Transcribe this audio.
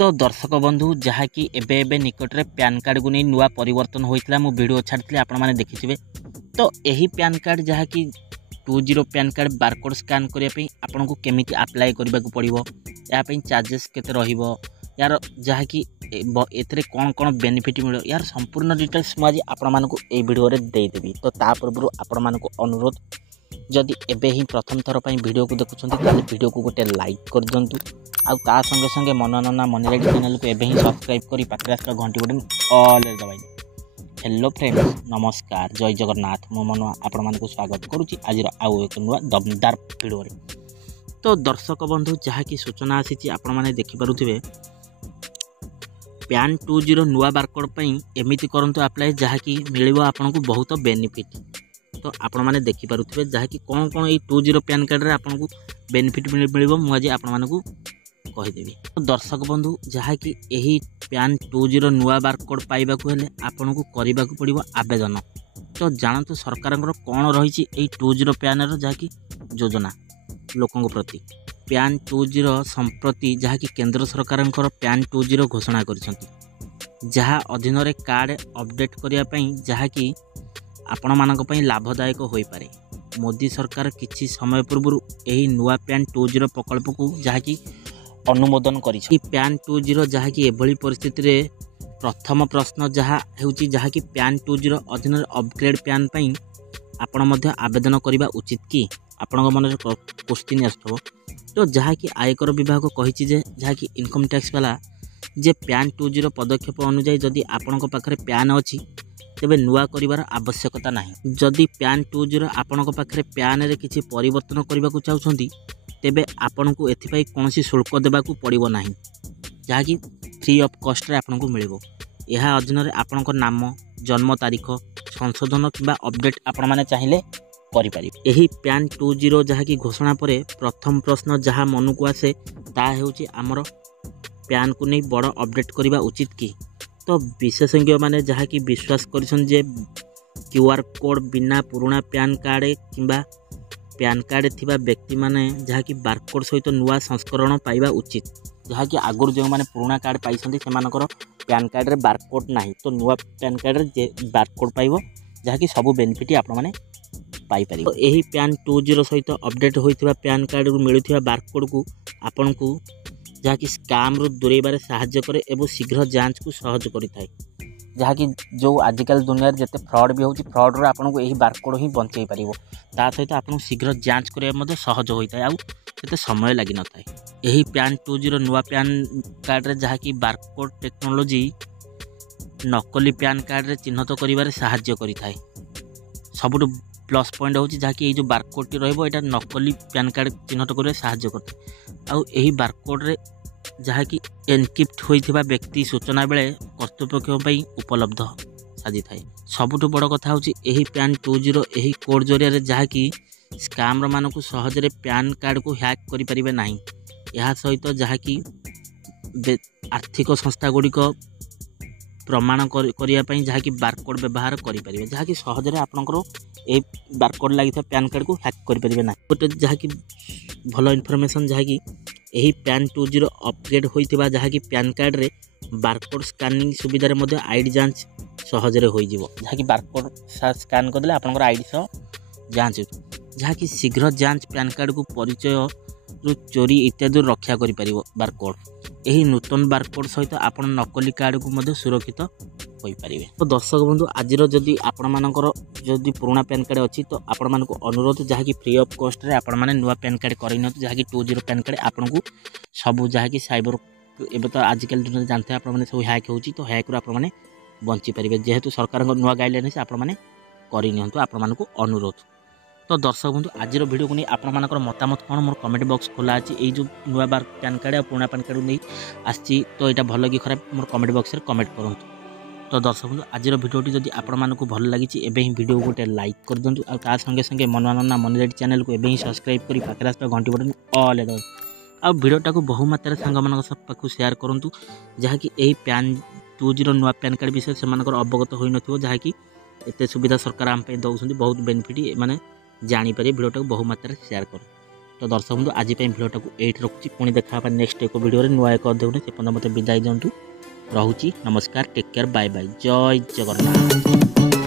तो दर्शक बंधु जहाँकि एबे निकटरे पैन कार्ड को नहीं नुआ परिवर्तन होता मु वीडियो छाड़ी आपण मैंने देखिथे। तो यही पैन कार्ड जहाँकि 20 पैन कार्ड बारकोड स्कान करने आपन को केमी अप्लाई करने को पड़ो, यार चार्जेस केते रहिबो, यार जहाँकि एथरे कौन कौन बेनिफिट मिलो, यार संपूर्ण डिटेल्स मुझे आपण मानक ये वीडियो देदेवी। तो ता पूर्व आपण मानक अनुरोध, जदि एबे ही प्रथम थर पर वीडियो को देखुंत ताले वीडियो को गोटे लाइक कर दिंतु, आउ ता संगे संगे मनोनना मनीरेडी चैनल को एबे ही सब्सक्राइब करी पाखरे आसला घंटी बटन ऑल दबाई। हेलो फ्रेंड्स, नमस्कार, जय जगन्नाथ। मो मनुआ आपण मानक स्वागत करुच्ची आज आउ एक नुआ दमदार वीडियो रे। तो दर्शक बंधु जहाँकि सूचना आसी आपण माने देखि पारुथिबे, पैन 20 नुआ बारकोड पई एमिति करंतु अप्लाई जहाँकि मिलिबो आपन को बहुत बेनिफिट। तो आपण माने देखि पारुथिबे जहाँकि कौन कौन ये 20 पैन कार्ड रे आपन को बेनिफिट मिलिबो मु आज आपण मानकू कहिदेवी। तो दर्शक बंधु जहाँकि यही पैन 20 नुआ बारकोड पाइबा को हेले आपन को करबा को पड़िबो आवेदन। तो जानतु सरकार कौन रही 20 पैन जहाँकि योजना लोकों प्रति पैन 20 संप्रति जहाँकि केंद्र सरकार पैन 20 घोषणा करिसेंती, जहाँ अधीन रे कार्ड अपडेट करने जहाँकि आपण मानक पई लाभदायक होई पारे। मोदी सरकार किछि समय पूर्व यही नुआ पैन 20 प्रकल्प को जहाँकि अनुमोदन करिछि। पैन 20 जहाँकि एभली परिस्थिति रे प्रथम प्रश्न जहाँ हेउछि जहाँकि पैन 20 अधीन अपग्रेड पैन पई आपण मध्य आवेदन करबा उचित कि आपण मन में क्वेश्चन आसथबो। तो जहाँकि आयकर विभाग कहिछि जे जहाँकि इनकम टैक्स वाला जे पैन 20 पदक्षेप अनुसार जदि आपण पाखरे पैन अछि तेबे नुआ करिवार आवश्यकता नाही। जदि पैन 20 आपण पाखरे पैन रे किछि परिवर्तन करबा को चाहुछंती तेबे आपण को एथिपाई कोनोसी शुल्क देबा को पड़िबो नाही, जहाँकि फ्री ऑफ कॉस्ट रे आपण को मिलिबो। यह अधीन रे आपण को नाम, जन्म तारीख संशोधन किबा अपडेट आपण माने चाहिए करिपारिबे। एही पैन 20 जहाँकि घोषणा परे प्रथम प्रश्न जहाँ मन को आसे ता हेउची हमर पैन को नहीं बड़ अपडेट करबा उचित कि। तो विशेषज्ञ माने जहाँकि विश्वास करिसन जे क्यूआर कोड बिना पुराना पैन कार्ड किंबा पैन कार्ड थिबा व्यक्ति माने जहाँकि बारकोड सहित नुआ संस्करण पाइबा उचित। जहाँकि आगुर जो माने पुराना कार्ड पाइछन्ती सेमानकर पैन कार्ड रे बारकोड नाही, तो नुआ पैन कार्ड रे बारकोड पाइबो जहाँकि सबु बेनिफिट आपण माने पाई पारि। तो यही पैन 20 सहित अपडेट होइथिबा पैन कार्ड रु मिलुथिबा बारकोड को आपण को जहाँकि स्काम रु दूरेबारे साहाय्य करे एवं शीघ्र जांच को सहज करिथाय। जहाँकि जो आजिकल दुनिया जिते फ्रॉड भी होची, फ्रॉड रो आपन को यही बारकोड ही बंचई पारिबो। ता सहित आपन शीघ्र जांच करे मध्ये सहज होइथाय, आउ सेते समय लागि न थाय। यही पैन 20 नुआ पैन कार्ड रे जहाँकि बारकोड टेक्नोलॉजी नकली पैन कार्ड रे चिन्हित करिवारे साहाय्य करिथाय। सबुठ प्लस पॉइंट होची जहाँकि ये जो बारकोड टी रहइबो एटा नकली पैन कार्ड चिन्हित करे साहाय्य करते। आउ यही बारकोड रे जहाँकि एनक्रिप्ट होइथिबा व्यक्ति सूचना बेले कर्तृपक्ष पई उपलब्ध साजी थाए। सबुठ बड़ कथा होची यही पैन 20 यही कोड जरिया रे जहाँकि स्कामर मान को सहजरे पैन कार्ड को हैक करि परिबे नाही। यह सहित जहाँकि आर्थिक संस्था गुड़िक प्रमाण करिया पई जहाँकि बारकोड व्यवहार करि परिबे, जहाँकि सहजरे आपनकर ए बारकोड लागि पैन कार्ड को हैक करि परिबे नाही। गोटे जहाँकि भलो इनफॉरमेशन जहाँकि यही पैन 20 अपग्रेड होइथिबा जहाँकि पैन कार्ड रे बारकोड स्कानिंग सुविधा रे मध्ये आईडी जांच सहजरे होई जिवो। जहाँकि बारकोड स्कान करदेले आपनकर आईडी सह जांच हो, जहाँकि शीघ्र जांच पैन कार्ड को परिचय रु चोरी इत्यादि रक्षा करि परिबो बारकोड। यही नूतन बारकोड सहित आपण नकली कार्ड को मध्ये सुरक्षित होई परिबे। तो दर्शक बंधु आजिर जदि आपण मानकर जदि पुराना पैन कार्ड अछि तो आपण मानको अनुरोध जहाँकि फ्री ऑफ कॉस्ट रे आपण माने नुआ पैन कार्ड करइ न, जहाँकि 20 पैन कार्ड आपण को सब जहाँकि साइबर एबे तो आजिकल दुनिया जानते आपण माने सब हैक होची, तो हैक रो आपण माने बंची परिबे। जेहेतु सरकार नुआ गाइडलाइन से आपण माने करि नियंतु आपण मानको अनुरोध। तो दर्शक बंधु आजिर वीडियो को नहीं आपण मानकर मतामत कौन मोर कमेंट बॉक्स खोला अछि। एई जो नुआ बार पैन कार्ड और पुराना पैन कार्ड नहीं आछि तो यहाँ भल कि खराब मोर कमेंट बॉक्स रे कमेंट करंतु। तो दर्शक बंधु आजिर वीडियोटी जदि आपण मानकु भल लागिछि एबे ही वीडियो गोटे लाइक कर दिंतु, आ ता संगे संगे मनोनना मनीरेडी चैनल को एबे ही सब्सक्राइब करी पाखरे आसपा घंटी बटन ऑल दबाउ। आ वीडियोटा को बहु मात्रा सांग मानक पाखु शेयर करंतु, जहाँकि एही पैन 20 नुआ पैन कार्ड विषय से मानकर अवगत होई नथिबो, जहाँकि एते सुविधा सरकार आम पे दउछन्ती बहुत बेनिफिट माने जानी पारे। वीडियोटा को बहु मात्रा शेयर कर। तो दर्शक बंधु आज भिडियोटा को ये रखुच्छी पुणी देखा नेक्स्ट एक भिडियो नुआ एक अध्ययन से पर्यटन मत विदाय दिंतु। रहुची नमस्कार, टेक केयर, बाय बाय, जय जगन्नाथ।